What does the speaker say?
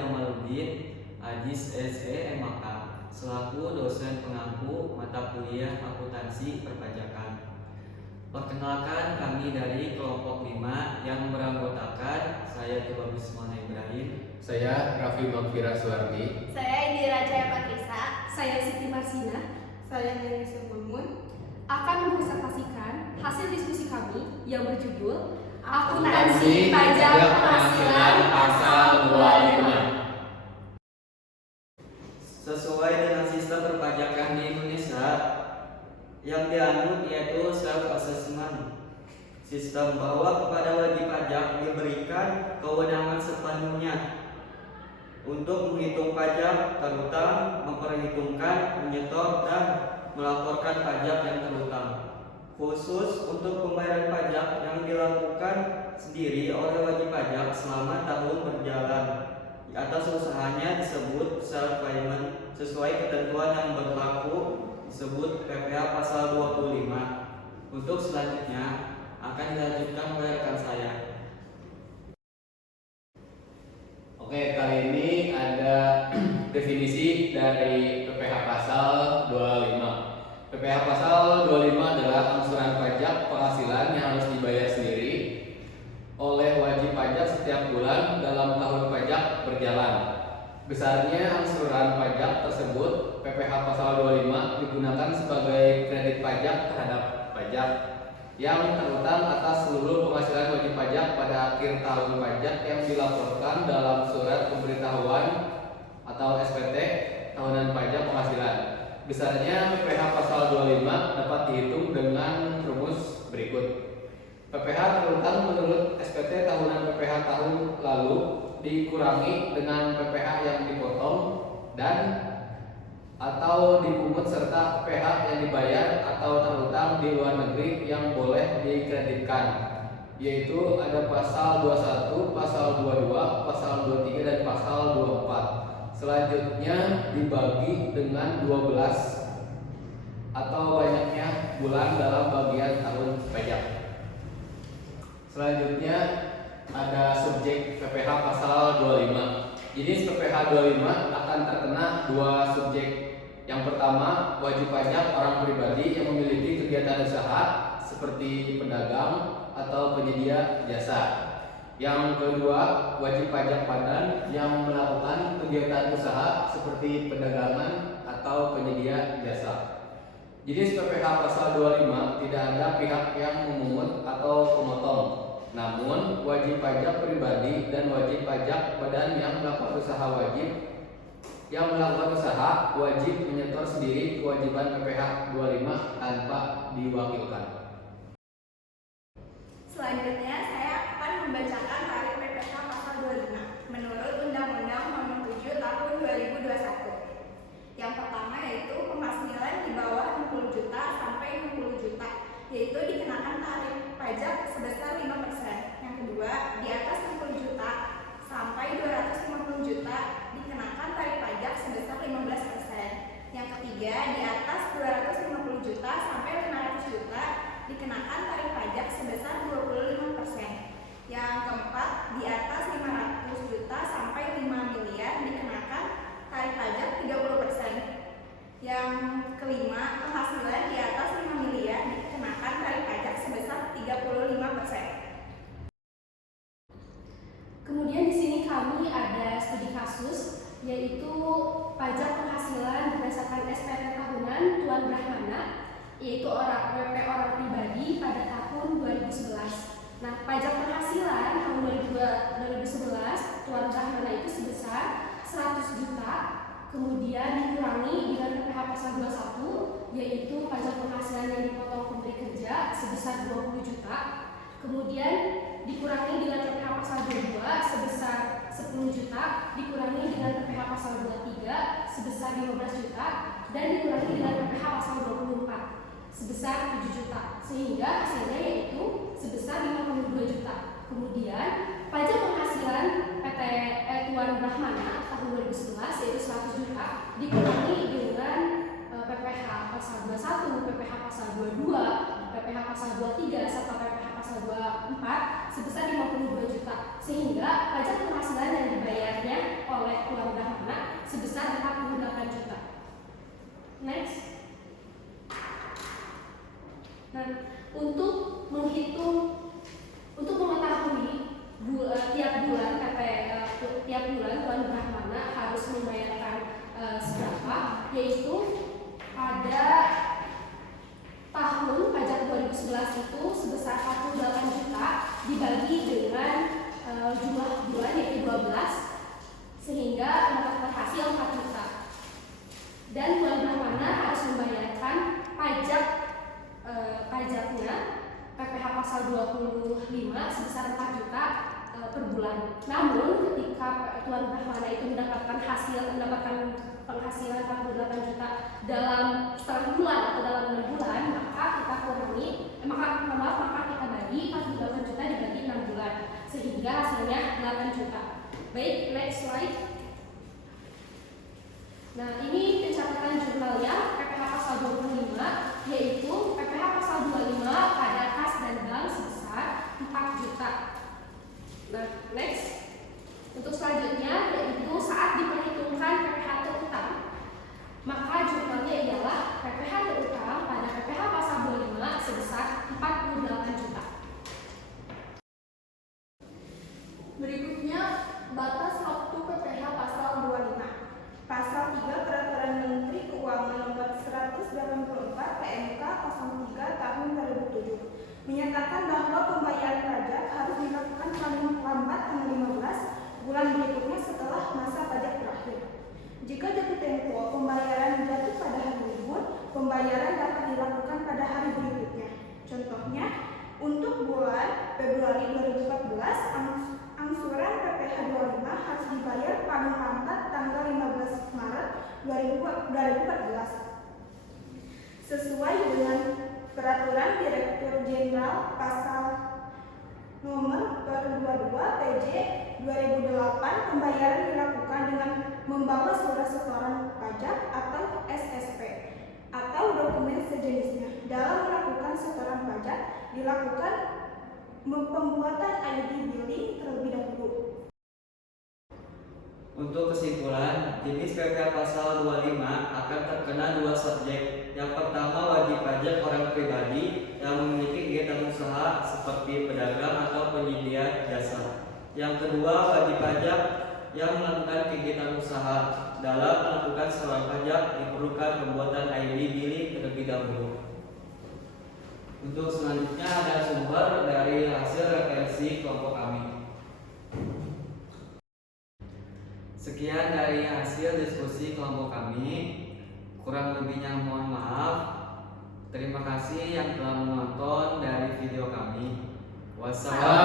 Jamaluddin Ajis SE MAK selaku dosen pengampu mata kuliah akuntansi perpajakan. Perkenalkan, kami dari kelompok 5 yang beranggotakan saya Tubagus Mona Ibrahim, saya Raffi Magfira Suwardi, saya Indira Jaya Patrisa, saya Siti Marsina, saya Neni Surmamun, akan mempresentasikan hasil diskusi kami yang berjudul Akuntansi Pajak Penghasilan Pasal 25. Sesuai dengan sistem perpajakan di Indonesia yang dianut yaitu self-assessment, sistem bahwa kepada wajib pajak diberikan kewenangan sepenuhnya untuk menghitung pajak terutang, memperhitungkan, menyetor, dan melaporkan pajak yang terutang, khusus untuk pembayaran pajak yang dilakukan sendiri oleh wajib pajak selama tahun berjalan. Di atas usahanya disebut self-payment sesuai ketentuan yang berlaku disebut PPh pasal 25. Untuk selanjutnya akan dilanjutkan oleh rekan saya. Oke, kali ini ada definisi dari PPh pasal 25. PPh pasal 25 adalah angsuran pajak penghasilan yang harus dibayar sendiri oleh wajib pajak setiap bulan dalam tahun pajak berjalan. Besarnya angsuran pajak tersebut, PPh pasal 25 digunakan sebagai kredit pajak terhadap pajak yang terutang atas seluruh penghasilan wajib pajak pada akhir tahun pajak yang dilaporkan dalam surat pemberitahuan atau SPT tahunan pajak penghasilan. Besarnya PPh pasal 25 dapat dihitung dengan rumus berikut. PPh terutang menurut SPT tahunan PPh tahun lalu dikurangi dengan PPh yang dipotong dan atau dipungut serta PPh yang dibayar atau terutang di luar negeri yang boleh dikreditkan, yaitu ada pasal 21, pasal 22, pasal 23 dan pasal 24. Selanjutnya dibagi dengan 12 atau banyaknya bulan dalam bagian tahun pajak. Selanjutnya ada subjek PPh pasal 25. Jenis PPh 25 akan terkena dua subjek. Yang pertama, wajib pajak orang pribadi yang memiliki kegiatan usaha seperti pedagang atau penyedia jasa. Yang kedua, wajib pajak badan yang melakukan kegiatan usaha seperti perdagangan atau penyedia jasa. Jenis PPh pasal 25 tidak ada pihak yang memungut atau pemotong. Namun, wajib pajak pribadi dan wajib pajak badan yang melakukan usaha wajib menyetor sendiri kewajiban PPh 25 tanpa diwakilkan. Selanjutnya saya akan membacakan tarif PPh pasal 25 menurut Undang-Undang Nomor 7 Tahun 2021. Yang pertama yaitu penghasilan di bawah 60 juta sampai 60 juta, yaitu dikenakan tarif pajak sebesar 5%. Yang kedua, di atas 60 juta sampai 250 juta dikenakan tarif pajak sebesar 15%. Yang ketiga, di atas 250 juta sampai 500 juta dikenakan tarif pajak sebesar 25%. Yang keempat, di atas 500 juta sampai 5 miliar dikenakan tarif pajak 30%. Yang kelima, penghasilan di atas 5 miliar dikenakan tarif pajak sebesar 35%. Kemudian di sini kami ada studi kasus, yaitu pajak penghasilan berdasarkan SPT tahunan Tuan Brahmana, yaitu WP orang pribadi pada tahun 2011. Nah, pajak penghasilan tahun 2011 Tuan Brahmana itu sebesar 100 juta, kemudian dikurangi dengan PPh pasal 21, yaitu pajak penghasilan yang dipotong pemberi kerja sebesar 20 juta, kemudian dikurangi dengan PPh pasal 22 sebesar 10 juta, dikurangi dengan PPh pasal 23 sebesar 15 juta, dan dikurangi dengan PPh pasal 24 sebesar 7 juta, sehingga hasilnya yaitu sebesar 52 juta. Kemudian pajak penghasilan PT Tuan Brahmana tahun 2011 yaitu 100 juta dikurangi dengan PPh pasal 21, PPh pasal 22, PPh pasal 23 serta PPh pasal 24 sebesar 52 juta, sehingga pajak penghasilan yang dibayarnya oleh sebesar 4 juta per bulan. Namun ketika Tuan Brahmana itu mendapatkan penghasilan 48 juta dalam setengah bulan atau dalam 6 bulan, maka kita maka kita bagi 48 juta dibagi 6 bulan sehingga hasilnya 8 juta. Baik, next slide. Nah, ini pencatatan jurnalnya PPh pasal 25, yaitu PPh pasal 25 pada kas dan bank sebesar 4 juta. Nah, next. Untuk selanjutnya yaitu saat diperhitungkan PPh terutang, maka jurnalnya ialah PPh terutang pada PPh pasal 25 sebesar 48 juta. Berikutnya, batas waktu PPh pasal 25. Pasal 3 Peraturan Menteri Keuangan Nomor 184 PMK 03 Tahun 2007 menyatakan bahwa pembayaran pajak harus dilakukan paling lambat tanggal 15 bulan berikutnya setelah masa pajak berakhir. Jika jatuh tempo pembayaran jatuh pada hari libur, pembayaran dapat dilakukan pada hari berikutnya. Contohnya, untuk bulan Februari 2014, angsuran PPh 25 harus dibayar paling lambat tanggal 15 Maret 2014 sesuai dengan Peraturan Direktur Jenderal Pasal Nomor 22 PJ 2008. Pembayaran dilakukan dengan membawa surat setoran pajak atau SSP atau dokumen sejenisnya. Dalam melakukan setoran pajak dilakukan pembuatan ID billing terlebih dahulu. Untuk kesimpulan, jenis PPh pasal 25 akan terkena 2 subjek. Yang pertama, wajib pajak orang pribadi yang memiliki kegiatan usaha seperti pedagang atau penyedia jasa. Yang kedua, wajib pajak yang melakukan kegiatan usaha. Dalam melakukan setoran pajak diperlukan pembuatan ID billing terlebih dahulu. Untuk selanjutnya ada sumber dari hasil referensi kelompok kami. Sekian dari hasil diskusi kelompok kami. Kurang lebihnya mohon maaf. Terima kasih yang telah menonton dari video kami. Wassalamualaikum.